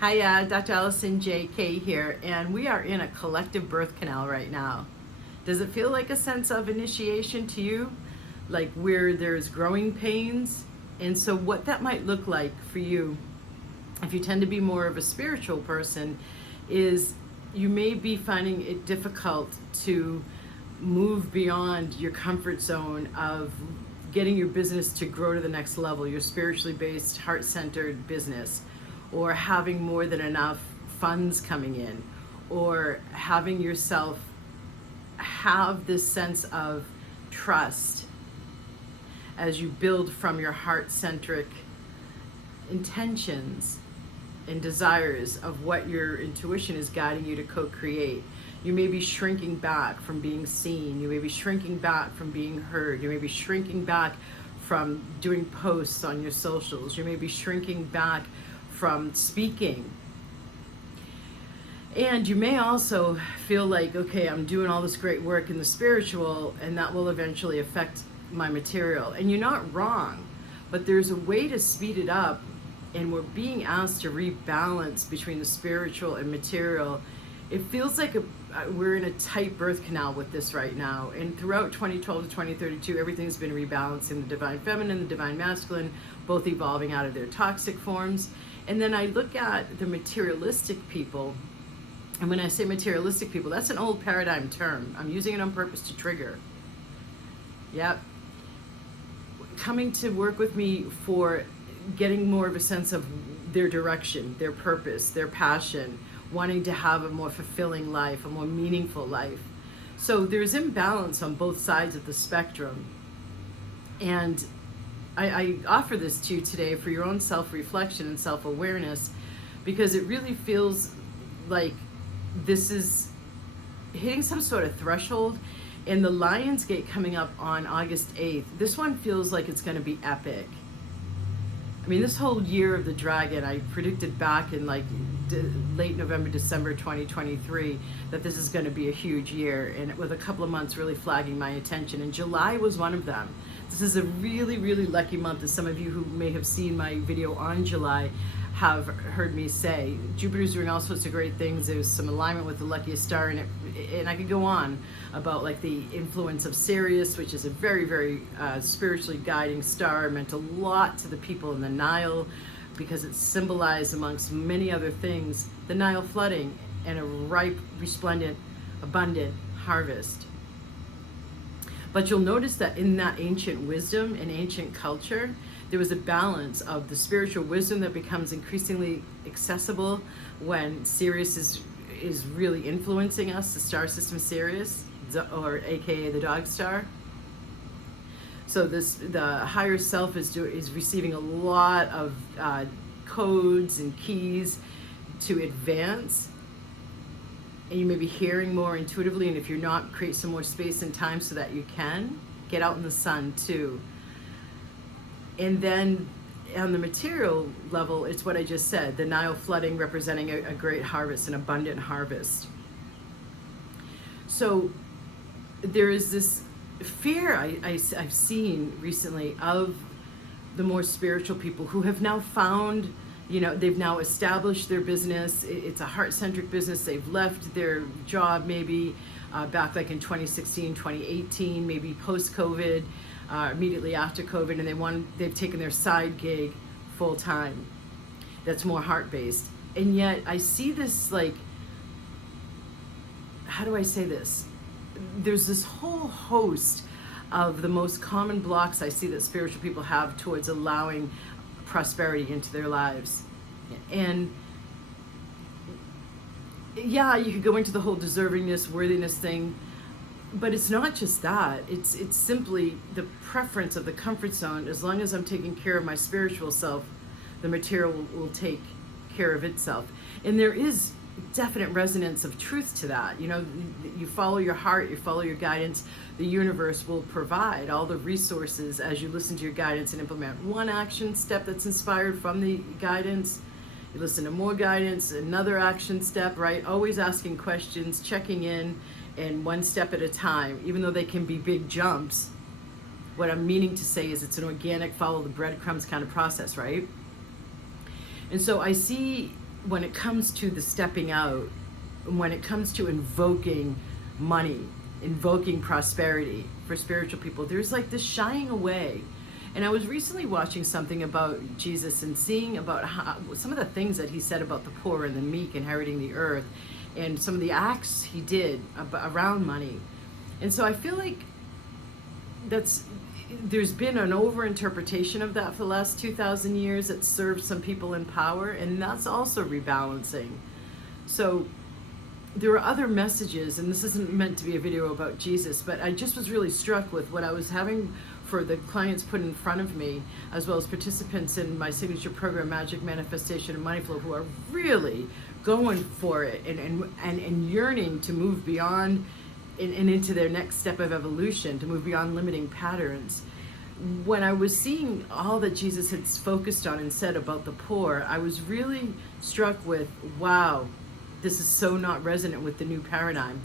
Hi, Dr. Allison J.K. here, and we are in a collective birth canal right now. Does it feel like a sense of initiation to you? Like where there's growing pains? And so, what that might look like for you, if you tend to be more of a spiritual person, is you may be finding it difficult to move beyond your comfort zone of getting your business to grow to the next level, your spiritually based, heart centered business, or having more than enough funds coming in, or having yourself have this sense of trust as you build from your heart centric intentions and desires of what your intuition is guiding you to co-create. You may be shrinking back from being seen. You may be shrinking back from being heard. You may be shrinking back from doing posts on your socials. You may be shrinking back from speaking. And you may also feel like, okay, I'm doing all this great work in the spiritual, and that will eventually affect my material. And you're not wrong, but there's a way to speed it up, and we're being asked to rebalance between the spiritual and material. It feels like we're in a tight birth canal with this right now. And throughout 2012 to 2032, everything's been rebalancing, the divine feminine, the divine masculine, both evolving out of their toxic forms. And then I look at the materialistic people. And when I say materialistic people, that's an old paradigm term. I'm using it on purpose to trigger. Yep. Coming to work with me for getting more of a sense of their direction, their purpose, their passion, wanting to have a more fulfilling life, a more meaningful life. So there's imbalance on both sides of the spectrum. And I offer this to you today for your own self-reflection and self-awareness, because it really feels like this is hitting some sort of threshold. And the Lionsgate coming up on August 8th, this one feels like it's going to be epic. I mean, this whole year of the dragon, I predicted back in like late November, December 2023 that this is going to be a huge year, and with a couple of months really flagging my attention. And July was one of them. This is a really, really lucky month, as some of you who may have seen my video on July have heard me say. Jupiter's doing all sorts of great things. There's some alignment with the luckiest star in it, and I could go on about like the influence of Sirius, which is a very, very spiritually guiding star. It meant a lot to the people in the Nile, because it symbolized, amongst many other things, the Nile flooding and a ripe, resplendent, abundant harvest. But you'll notice that in that ancient wisdom and ancient culture, there was a balance of the spiritual wisdom that becomes increasingly accessible when Sirius is really influencing us, the star system Sirius, or AKA the dog star. So the higher self is receiving a lot of codes and keys to advance, and you may be hearing more intuitively. And if you're not, create some more space and time so that you can get out in the sun too. And then on the material level, it's what I just said, the Nile flooding representing a great harvest, an abundant harvest. So there is this fear I've seen recently of the more spiritual people who have now found, they've now established their business. It's a heart-centric business. They've left their job maybe back like in 2016, 2018, maybe post-COVID, immediately after COVID, and they've taken their side gig full-time. That's more heart-based. And yet I see this, like, how do I say this? There's this whole host of the most common blocks I see that spiritual people have towards allowing prosperity into their lives. And yeah, you could go into the whole deservingness, worthiness thing, but it's not just that. It's simply the preference of the comfort zone. As long as I'm taking care of my spiritual self, the material will take care of itself. And there is definite resonance of truth to that. You follow your heart, you follow your guidance, the universe will provide all the resources as you listen to your guidance and implement one action step that's inspired from the guidance. You listen to more guidance, another action step, right? Always asking questions, checking in, and one step at a time, even though they can be big jumps. What I'm meaning to say is it's an organic, follow the breadcrumbs kind of process, right? And so I see when it comes to the stepping out, when it comes to invoking money, invoking prosperity for spiritual people, there's like this shying away. And I was recently watching something about Jesus and seeing about how, some of the things that he said about the poor and the meek inheriting the earth, and some of the acts he did around money. And so I feel like there's been an overinterpretation of that for the last 2,000 years that served some people in power, and that's also rebalancing. So there are other messages, and this isn't meant to be a video about Jesus, but I just was really struck with what I was having for the clients put in front of me, as well as participants in my signature program, Magic, Manifestation, and Money Flow, who are really going for it and yearning to move beyond and into their next step of evolution, to move beyond limiting patterns. When I was seeing all that Jesus had focused on and said about the poor, I was really struck with, wow, this is so not resonant with the new paradigm.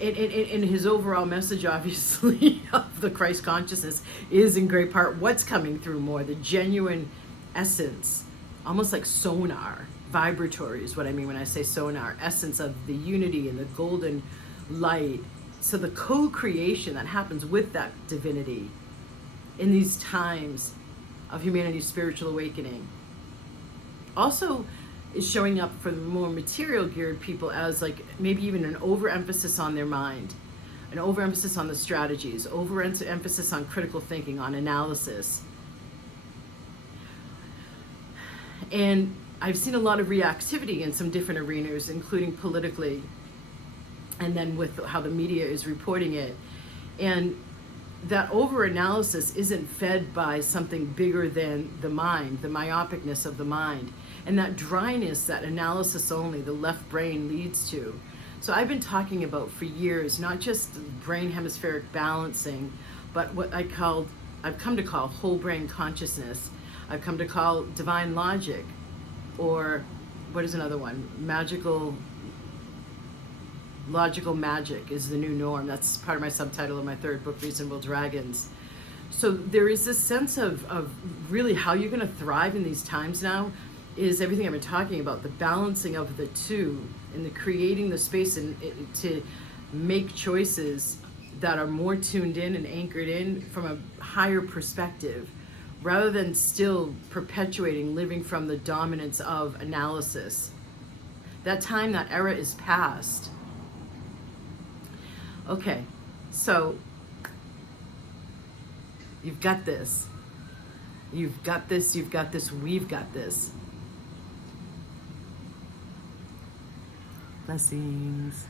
And his overall message, obviously, of the Christ consciousness is in great part what's coming through more, the genuine essence, almost like sonar, vibratory is what I mean when I say sonar, essence of the unity and the golden light. So the co-creation that happens with that divinity in these times of humanity's spiritual awakening also is showing up for the more material geared people as like maybe even an overemphasis on their mind, an overemphasis on the strategies, overemphasis on critical thinking, on analysis. And I've seen a lot of reactivity in some different arenas, including politically, and then with how the media is reporting it. And that over-analysis isn't fed by something bigger than the mind, the myopicness of the mind. And that dryness, that analysis only, the left brain leads to. So I've been talking about for years, not just brain hemispheric balancing, but what I've come to call whole brain consciousness. I've come to call divine logic, or what is another one? Logical magic is the new norm. That's part of my subtitle of my third book, Reasonable Dragons. So there is this sense of really how you're going to thrive in these times now is everything I've been talking about, the balancing of the two and the creating the space and to make choices that are more tuned in and anchored in from a higher perspective, rather than still perpetuating living from the dominance of analysis. That time, that era is past. Okay, so you've got this. You've got this, you've got this, we've got this. Blessings.